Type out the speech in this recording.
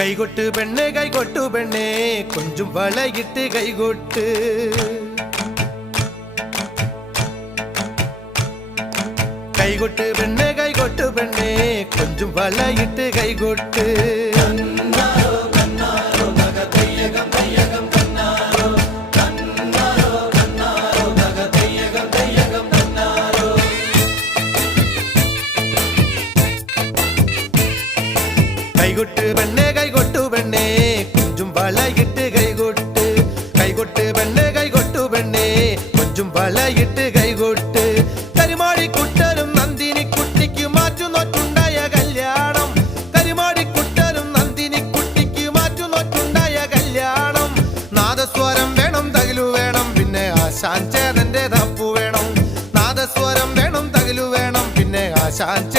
കൈകൊട്ട് പെണ്ണെ കൈകൊട്ടു പെണ്ണെ കൊഞ്ചും വളയിട്ട് കൈകൊട്ട് കൈകൊട്ട് പെണ്ണെ കൈകൊട്ടു പെണ്ണെ കൊഞ്ചും വളയിട്ട് കൈകൊട്ട് കൈകൊട്ട് പെണ്ണെ കൈകൊട്ടു പെണ്ണെ. കൊഞ്ചും വളയിട്ട് കൈകൊട്ട്. കൈകൊട്ട് പെണ്ണെ കൈകൊട്ടു പെണ്ണെ. കൊഞ്ചും വളയിട്ട് കൈകൊട്ട്. കരുമാടിക്കുട്ടനും നന്ദിനി കുട്ടിക്ക് മാറ്റുനോറ്റുണ്ടായ കല്യാണം. കരുമാടിക്കുട്ടനും നന്ദിനി കുട്ടിക്ക് മാറ്റുനോറ്റുണ്ടായ കല്യാണം. നാദസ്വരം വേണം തകിലു വേണം. പിന്നെ ആശാൻ ചേതന്റെ തപ്പു വേണം. നാദസ്വരം വേണം തകിലു വേണം. പിന്നെ ആശാൻ